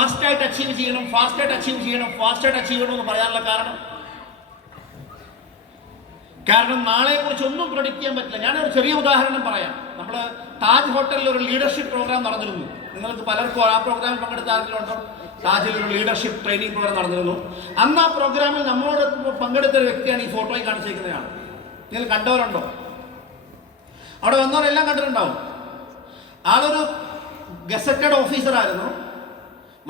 ഫാസ്റ്റായിട്ട് അച്ചീവ് ചെയ്യണമെന്ന് പറയാനുള്ള കാരണം നാളെയെ കുറിച്ച് ഒന്നും പ്രൊഡിക്റ്റ് ചെയ്യാൻ പറ്റില്ല. ഞാനൊരു ചെറിയ ഉദാഹരണം പറയാം. നമ്മൾ താജ് ഹോട്ടലിൽ ഒരു ലീഡർഷിപ്പ് പ്രോഗ്രാം നടന്നിരുന്നു. നിങ്ങൾക്ക് പലർക്കും ആ പ്രോഗ്രാമിൽ പങ്കെടുത്ത ആരെങ്കിലുണ്ടോ? താജിൽ ഒരു ലീഡർഷിപ്പ് ട്രെയിനിങ് പ്രോഗ്രാം നടന്നിരുന്നു. അന്ന് ആ പ്രോഗ്രാമിൽ നമ്മളോട് പങ്കെടുത്ത ഒരു വ്യക്തിയാണ് ഈ ഫോട്ടോയിൽ കാണിച്ചിരിക്കുന്നതാണ്. നിങ്ങൾ കണ്ടവരുണ്ടോ? അവിടെ വന്നവരെല്ലാം കണ്ടിട്ടുണ്ടാവും. ആളൊരു ഗസറ്റഡ് ഓഫീസറായിരുന്നു.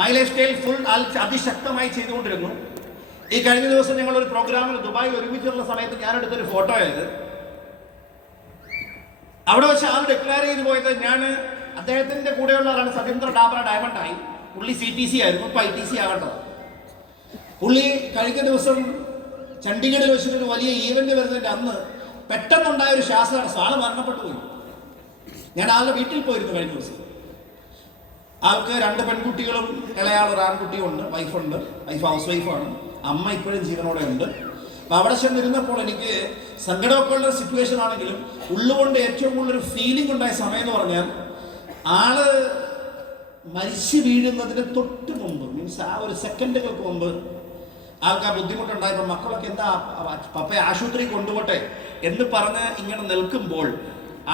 മൈലേജ് സ്കെയിൽ ഫുൾ അതിശക്തമായി ചെയ്തുകൊണ്ടിരുന്നു. ഈ കഴിഞ്ഞ ദിവസം ഞങ്ങളൊരു പ്രോഗ്രാമിൽ ദുബായിൽ ഒരുമിച്ചുള്ള സമയത്ത് ഞാനെടുത്തൊരു ഫോട്ടോ ആയത്. അവിടെ വെച്ച് ആൾ ഡിക്ലെയർ ചെയ്ത് പോയത് അദ്ദേഹത്തിന്റെ കൂടെയുള്ള ആളാണ് സതീന്ദ്ര ഡാബ്ര ഡയമണ്ടായി. പുള്ളി CTC ആയിരുന്നു, ഇപ്പൊ ITC ആകേണ്ടത്. പുള്ളി കഴിഞ്ഞ ദിവസം ചണ്ഡീഗഡിൽ വെച്ചിട്ടൊരു വലിയ ഈവന്റ് വരുന്നതിന്റെ അന്ന് പെട്ടെന്നുണ്ടായ ഒരു ശ്വാസതടസ്സം, ആള് മരണപ്പെട്ടു പോയി. ഞാൻ ആളുടെ വീട്ടിൽ പോയിരുന്നു കഴിഞ്ഞ ദിവസം. ആൾക്ക് 2 പെൺകുട്ടികളും ഇളയാൾ ഒരു ആൺകുട്ടിയും ഉണ്ട്. വൈഫ് ഹൗസ് വൈഫാണ്. അമ്മ ഇപ്പോഴും ജീവനോടെ ഉണ്ട്. അപ്പൊ അവിടെ ചെന്നിരുന്നപ്പോൾ എനിക്ക് സങ്കടമൊക്കെ ഉള്ള സിറ്റുവേഷൻ ആണെങ്കിലും ഉള്ളുകൊണ്ട് ഏറ്റവും കൂടുതലൊരു ഫീലിംഗ് ഉണ്ടായ സമയം എന്ന് പറഞ്ഞാൽ ആള് മരിച്ചു വീഴുന്നതിന് തൊട്ട് മുമ്പ്, മീൻസ് ആ ഒരു സെക്കൻഡുകൾക്ക് മുമ്പ് ആൾക്ക് ആ ബുദ്ധിമുട്ടുണ്ടായപ്പോൾ മക്കളൊക്കെ എന്താ പപ്പയെ ആശുപത്രി കൊണ്ടുപോട്ടെ എന്ന് പറഞ്ഞ് ഇങ്ങനെ നിൽക്കുമ്പോൾ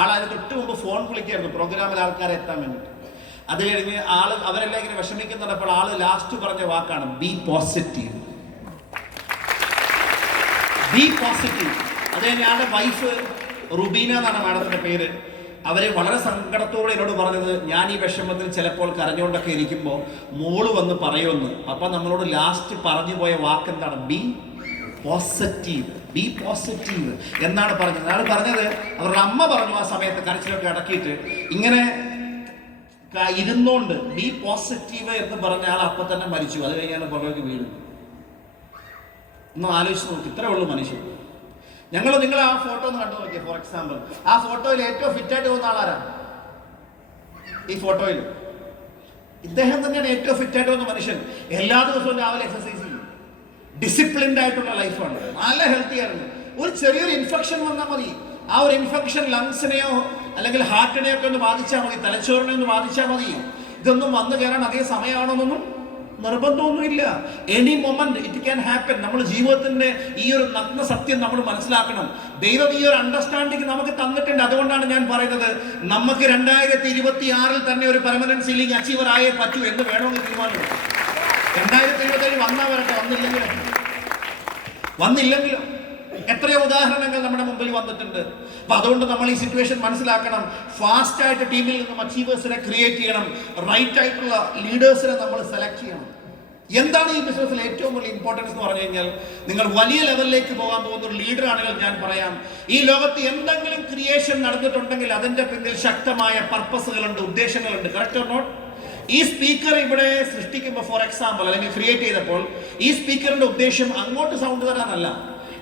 ആളതിന് തൊട്ട് മുമ്പ് ഫോൺ വിളിക്കായിരുന്നു പ്രോഗ്രാമിൽ ആൾക്കാരെ എത്താൻ വേണ്ടിയിട്ട്. അത് കഴിഞ്ഞ് അവരെല്ലാം ഇങ്ങനെ വിഷമിക്കുന്നുണ്ടപ്പോൾ ആള് ലാസ്റ്റ് പറഞ്ഞ വാക്കാണ് ബി പോസിറ്റീവ്. അത് കഴിഞ്ഞ് ആളുടെ വൈഫ് റുബീന എന്നാണ് മാഡത്തിന്റെ പേര്. അവര് വളരെ സങ്കടത്തോടെ എന്നോട് പറഞ്ഞത്, ഞാൻ ഈ വിഷമത്തിൽ ചിലപ്പോൾ കരഞ്ഞുകൊണ്ടൊക്കെ ഇരിക്കുമ്പോൾ മോള് വന്ന് പറയുമെന്ന്. അപ്പൊ നമ്മളോട് ലാസ്റ്റ് പറഞ്ഞു പോയ വാക്ക് എന്താണ്? ബി പോസിറ്റീവ് എന്നാണ് പറഞ്ഞത്. അയാൾ പറഞ്ഞത് അവരുടെ അമ്മ പറഞ്ഞു ആ സമയത്ത് കരച്ചിലൊക്കെ അടക്കിയിട്ട് ഇങ്ങനെ ഇരുന്നോണ്ട് ബി പോസിറ്റീവ് എന്ന് പറഞ്ഞ ആൾ അപ്പൊ തന്നെ മരിച്ചു. അത് കഴിഞ്ഞാൽ പുറകേക്ക് വീഴും. ഒന്ന് ആലോചിച്ച് നോക്കി, ഇത്രേ ഉള്ളൂ മനുഷ്യൻ. നിങ്ങൾ ആ ഫോട്ടോ ഒന്ന് കണ്ടു നോക്കിയ. ഫോർ എക്സാമ്പിൾ, ആ ഫോട്ടോയിൽ ഏറ്റവും ഫിറ്റായിട്ട് പോകുന്ന ആളാരാണ്? ഈ ഫോട്ടോയിൽ ഇദ്ദേഹം തന്നെയാണ് ഏറ്റവും ഫിറ്റായിട്ട് പോകുന്ന മനുഷ്യൻ. എല്ലാ ദിവസവും രാവിലെ എക്സസൈസ് ചെയ്യും. ഡിസിപ്ലിൻഡ് ആയിട്ടുള്ള ലൈഫാണ്. നല്ല ഹെൽത്തി ആയിരുന്നു. ഒരു ചെറിയൊരു ഇൻഫെക്ഷൻ വന്നാൽ മതി, ആ ഒരു ഇൻഫെക്ഷൻ ലങ്സിനെയോ അല്ലെങ്കിൽ ഹാർട്ടിനെയോ ഒക്കെ ഒന്ന് ബാധിച്ചാൽ മതി, തലച്ചോറിനെ ഒന്ന് ബാധിച്ചാൽ മതി. ഇതൊന്നും വന്നു കയറാൻ അധികം സമയമാണോന്നൊന്നും നിർബന്ധമൊന്നുമില്ല. Any moment it can happen. നമ്മൾ ജീവിതത്തിന്റെ ഈ ഒരു നഗ്ന സത്യം നമ്മൾ മനസ്സിലാക്കണം. ദൈവം ഈ ഒരു അണ്ടർസ്റ്റാൻഡിങ് നമുക്ക് തന്നിട്ടുണ്ട്. അതുകൊണ്ടാണ് ഞാൻ പറയുന്നത്, നമുക്ക് 2026 തന്നെ ഒരു പെർമനന്റ് സീലിംഗ് അച്ചീവർ ആയേ പറ്റൂ എന്ന് വേണമെങ്കിൽ തീരുമാനം. 2027 വന്നാൽ വരട്ടെ, വന്നില്ലെങ്കിലോ എത്രയോ ഉദാഹരണങ്ങൾ നമ്മുടെ മുമ്പിൽ വന്നിട്ടുണ്ട്. അപ്പൊ അതുകൊണ്ട് നമ്മൾ ഈ സിറ്റുവേഷൻ മനസ്സിലാക്കണം. ഫാസ്റ്റ് ആയിട്ട് ടീമിൽ നിന്നും അച്ചീവേഴ്സിനെ ക്രിയേറ്റ് ചെയ്യണം. റൈറ്റ് ആയിട്ടുള്ള ലീഡേഴ്സിനെ നമ്മൾ സെലക്ട് ചെയ്യണം. എന്താണ് ഈ ബിസിനസ്സിൽ ഏറ്റവും വലിയ ഇമ്പോർട്ടൻസ് എന്ന് പറഞ്ഞു കഴിഞ്ഞാൽ, നിങ്ങൾ വലിയ ലെവലിലേക്ക് പോകാൻ പോകുന്ന ഒരു ലീഡർ ആണെങ്കിൽ ഞാൻ പറയാം, ഈ ലോകത്ത് എന്തെങ്കിലും ക്രിയേഷൻ നടന്നിട്ടുണ്ടെങ്കിൽ അതിന്റെ പിന്നിൽ ശക്തമായ പർപ്പസുകളുണ്ട്, ഉദ്ദേശങ്ങളുണ്ട്. Correct or not? ഈ സ്പീക്കർ ഇവിടെ സൃഷ്ടിക്കുമ്പോൾ, ഫോർ എക്സാമ്പിൾ, അല്ലെങ്കിൽ ക്രിയേറ്റ് ചെയ്തപ്പോൾ ഈ സ്പീക്കറിന്റെ ഉദ്ദേശം അങ്ങോട്ട് സൗണ്ട് തരാനല്ല.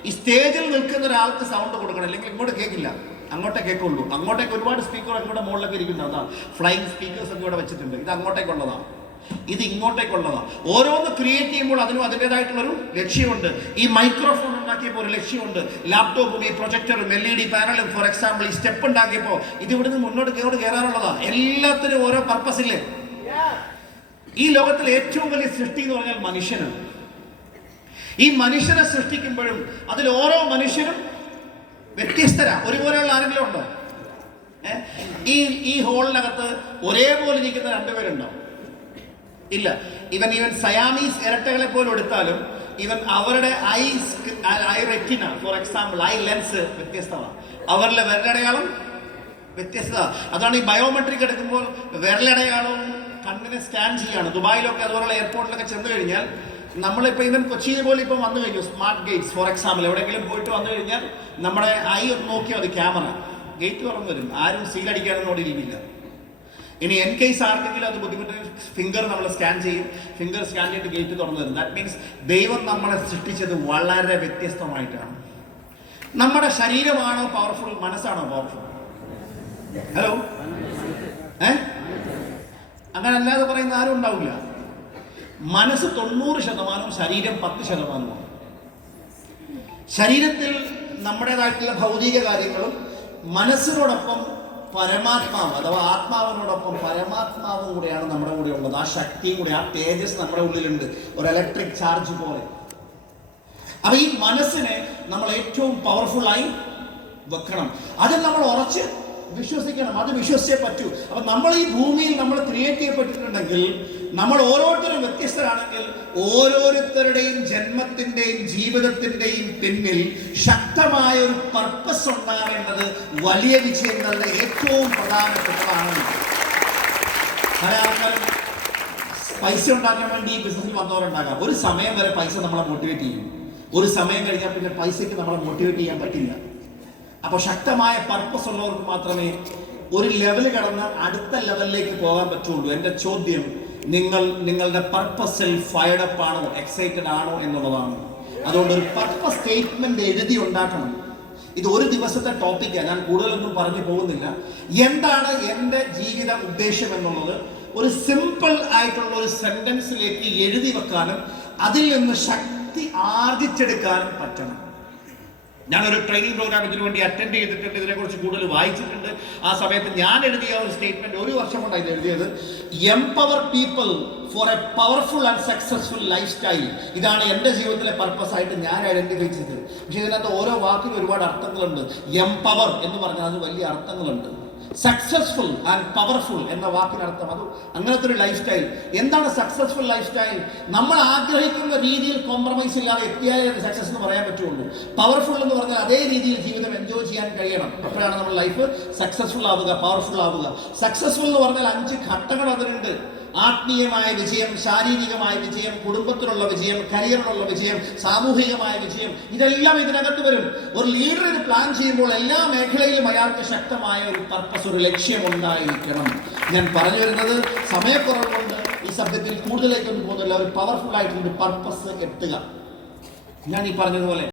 ഈ സ്റ്റേജിൽ നിൽക്കുന്ന ഒരാൾക്ക് സൗണ്ട് കൊടുക്കണം, അല്ലെങ്കിൽ ഇങ്ങോട്ട് കേൾക്കില്ല, അങ്ങോട്ടേ കേൾക്കുള്ളൂ. അങ്ങോട്ടേക്ക് ഒരുപാട് സ്പീക്കർ അങ്ങോട്ട് മുകളിലൊക്കെ ഇരിക്കുന്നതാണ്. ഫ്ലൈങ് സ്പീക്കേഴ്സ് ഒക്കെ ഇവിടെ വെച്ചിട്ടുണ്ട്. ഇത് അങ്ങോട്ടേക്കുള്ളതാണ്, ഇത് ഇങ്ങോട്ടേക്കുള്ളതാണ്. ഓരോന്ന് ക്രിയേറ്റ് ചെയ്യുമ്പോൾ അതിനും അതിൻ്റെതായിട്ടുള്ളൊരു ലക്ഷ്യമുണ്ട്. ഈ മൈക്രോഫോൺ ഉണ്ടാക്കിയപ്പോൾ ഒരു ലക്ഷ്യമുണ്ട്. ലാപ്ടോപ്പും ഈ പ്രൊജക്ടറും LED പാനലും, ഫോർ എക്സാമ്പിൾ, ഈ സ്റ്റെപ്പ് ഉണ്ടാക്കിയപ്പോൾ ഇത് ഇവിടുന്ന് മുന്നോട്ട് കയറാനുള്ളതാണ്. എല്ലാത്തിനും ഓരോ പർപ്പസ് ഇല്ലേ? ഈ ലോകത്തിൽ ഏറ്റവും വലിയ സൃഷ്ടി എന്ന് പറഞ്ഞാൽ മനുഷ്യനാണ്. ഈ മനുഷ്യനെ സൃഷ്ടിക്കുമ്പോഴും അതിൽ ഓരോ മനുഷ്യരും വ്യത്യസ്തരാ. ഒരുപോലെയുള്ള ആരെങ്കിലും ഉണ്ടോ? ഈ ഹോളിനകത്ത് ഒരേപോലെ ഇരിക്കുന്ന 2 പേരുണ്ടോ? ഇല്ല. ഈവൻ സയാമീസ് ഇരട്ടകളെ പോലും എടുത്താലും അവരുടെ I retina, for example, I lens വ്യത്യസ്തമാണ്. അവരുടെ വിരലടയാളം വ്യത്യസ്തത. അതാണ് ഈ ബയോമെട്രിക് എടുക്കുമ്പോൾ വിരലടയാളവും കണ്ണിനെ സ്കാൻ ചെയ്യാണ്. ദുബായിലൊക്കെ അതുപോലുള്ള എയർപോർട്ടിലൊക്കെ ചെന്ന് കഴിഞ്ഞാൽ നമ്മളിപ്പോൾ കൊച്ചിയിൽ പോലെ ഇപ്പം വന്നു കഴിഞ്ഞു സ്മാർട്ട് ഗേറ്റ്സ്. ഫോർ എക്സാമ്പിൾ, എവിടെയെങ്കിലും പോയിട്ട് വന്നു കഴിഞ്ഞാൽ നമ്മുടെ ഐ ഒന്ന് നോക്കിയാൽ മതി, ക്യാമറ ഗേറ്റ് തുറന്നു വരും. ആരും സീലടിക്കാനൊന്നും ഇരിക്കില്ല. ഇനി എൻ കേസ് ആർക്കെങ്കിലും അത് ബുദ്ധിമുട്ട്, ഫിംഗർ നമ്മൾ സ്കാൻ ചെയ്യും. ഫിംഗർ സ്കാൻ ചെയ്തിട്ട് ഗേറ്റ് തുറന്നു തരും. ദാറ്റ് മീൻസ് ദൈവം നമ്മളെ സൃഷ്ടിച്ചത് വളരെ വ്യത്യസ്തമായിട്ടാണ്. നമ്മുടെ ശരീരമാണോ പവർഫുൾ, മനസ്സാണോ പവർഫുൾ? ഹലോ, അങ്ങനെ അല്ലാതെ പറയുന്ന ആരും ഉണ്ടാവില്ല. മനസ്സ് 90%, ശരീരം 10%. ശരീരത്തിൽ നമ്മുടേതായിട്ടുള്ള ഭൗതിക കാര്യങ്ങളും മനസ്സിനോടൊപ്പം പരമാത്മാവ് അഥവാ ആത്മാവിനോടൊപ്പം പരമാത്മാവും കൂടെയാണ് നമ്മുടെ കൂടെ ഉള്ളത്. ആ ശക്തിയും കൂടെ, ആ തേജസ് നമ്മുടെ ഉള്ളിലുണ്ട്, ഒരു ഇലക്ട്രിക് ചാർജ് പോലെ. അപ്പൊ ഈ മനസ്സിനെ നമ്മൾ ഏറ്റവും പവർഫുള്ളായി വെക്കണം. അതിൽ നമ്മൾ ഉറച്ച് വിശ്വസിക്കണം. അത് വിശ്വസിച്ചേ പറ്റൂ. അപ്പൊ നമ്മൾ ഈ ഭൂമിയിൽ നമ്മൾ ക്രിയേറ്റ് ചെയ്യപ്പെട്ടിട്ടുണ്ടെങ്കിൽ, നമ്മൾ ഓരോരുത്തരും വ്യത്യസ്തരാണെങ്കിൽ, ഓരോരുത്തരുടെയും ജന്മത്തിന്റെയും ജീവിതത്തിന്റെയും പിന്നിൽ ശക്തമായ ഒരു പർപ്പസ് ഉണ്ടാവേണ്ടത് വലിയ വിജയങ്ങളുടെ ഏറ്റവും പ്രധാനപ്പെട്ടതാണ്. പല ആൾക്കാരും പൈസ ഉണ്ടാക്കാൻ വേണ്ടി ഈ ബിസിനസ്സിൽ വന്നവരുണ്ടാകാം. ഒരു സമയം വരെ പൈസ നമ്മളെ മോട്ടിവേറ്റ് ചെയ്യും. ഒരു സമയം കഴിഞ്ഞാൽ പിന്നെ പൈസയ്ക്ക് നമ്മളെ മോട്ടിവേറ്റ് ചെയ്യാൻ പറ്റില്ല. അപ്പോൾ ശക്തമായ പർപ്പസ് ഉള്ളവർക്ക് മാത്രമേ ഒരു ലെവൽ കടന്ന് അടുത്ത ലെവലിലേക്ക് പോകാൻ പറ്റുള്ളൂ. എൻ്റെ ചോദ്യം, നിങ്ങളുടെ പർപ്പസിൽ ഫയർഡ് അപ്പ് ആണോ, എക്സൈറ്റഡ് ആണോ എന്നുള്ളതാണ്. അതുകൊണ്ട് ഒരു പർപ്പസ് സ്റ്റേറ്റ്മെന്റ് എഴുതി ഉണ്ടാക്കണം. ഇത് ഒരു ദിവസത്തെ ടോപ്പിക്കാണ്, ഞാൻ കൂടുതലൊന്നും പറഞ്ഞു പോകുന്നില്ല. എന്താണ് എൻ്റെ ജീവിത ഉദ്ദേശം എന്നുള്ളത് ഒരു സിമ്പിൾ ആയിട്ടുള്ള ഒരു സെന്റൻസിലേക്ക് എഴുതി വെക്കാനും അതിൽ നിന്ന് ശക്തി ആർജിച്ചെടുക്കാനും പറ്റണം. ഞാനൊരു ട്രെയിനിങ് പ്രോഗ്രാം ഇതിനു വേണ്ടി അറ്റൻഡ് ചെയ്തിട്ടുണ്ട്, ഇതിനെക്കുറിച്ച് കൂടുതൽ വായിച്ചിട്ടുണ്ട്. ആ സമയത്ത് ഞാൻ എഴുതിയ ഒരു സ്റ്റേറ്റ്മെന്റ്, ഒരു വർഷം കൊണ്ടാണ് ഇത് എഴുതിയത്, empower people four A powerful and successful life style. ഇതാണ് എൻ്റെ ജീവിതത്തിലെ പർപ്പസ് ആയിട്ട് ഞാൻ ഐഡന്റിഫൈ ചെയ്തത്. പക്ഷേ ഇതിനകത്ത് ഓരോ വാക്കിനും ഒരുപാട് അർത്ഥങ്ങളുണ്ട്. എംപവർ എന്ന് പറഞ്ഞാൽ അത് വലിയ അർത്ഥങ്ങളുണ്ട്. സക്സസ്ഫുൾ ആൻഡ് പവർഫുൾ എന്ന വാക്കിനർത്ഥം അത് അങ്ങനത്തെ ഒരു ലൈഫ് സ്റ്റൈൽ. എന്താണ് സക്സസ്ഫുൾ ലൈഫ് സ്റ്റൈൽ? നമ്മൾ ആഗ്രഹിക്കുന്ന രീതിയിൽ കോംപ്രമൈസ് ഇല്ലാതെ എത്തിയാലേ സക്സസ് എന്ന് പറയാൻ പറ്റുള്ളൂ. പവർഫുൾ എന്ന് പറഞ്ഞാൽ അതേ രീതിയിൽ ജീവിതം എൻജോയ് ചെയ്യാൻ കഴിയണം. അപ്പോഴാണ് നമ്മുടെ ലൈഫ് സക്സസ്ഫുൾ ആവുക, പവർഫുൾ ആവുക. സക്സസ്ഫുൾ എന്ന് പറഞ്ഞാൽ 5 ഘട്ടങ്ങൾ അതിനുണ്ട്. ആത്മീയമായ വിജയം, ശാരീരികമായ വിജയം, കുടുംബത്തിലുള്ള വിജയം, കരിയറിലുള്ള വിജയം, സാമൂഹികമായ വിജയം, ഇതെല്ലാം ഇതിനകത്ത് വരും. ഒരു ലീഡർ ഇത് പ്ലാൻ ചെയ്യുമ്പോൾ എല്ലാ മേഖലയിലും അയാൾക്ക് ശക്തമായ ഒരു പർപ്പസ്, ഒരു ലക്ഷ്യം ഉണ്ടായിരിക്കണം. ഞാൻ പറഞ്ഞു വരുന്നത്, സമയക്കുറവുകൊണ്ട് ഈ സബ്ജക്റ്റിൽ കൂടുതലേക്കൊന്നും പോകുന്നില്ല. ഒരു പവർഫുൾ ആയിട്ടുള്ള പർപ്പസ് എത്തുക. ഞാൻ ഈ പറഞ്ഞതുപോലെ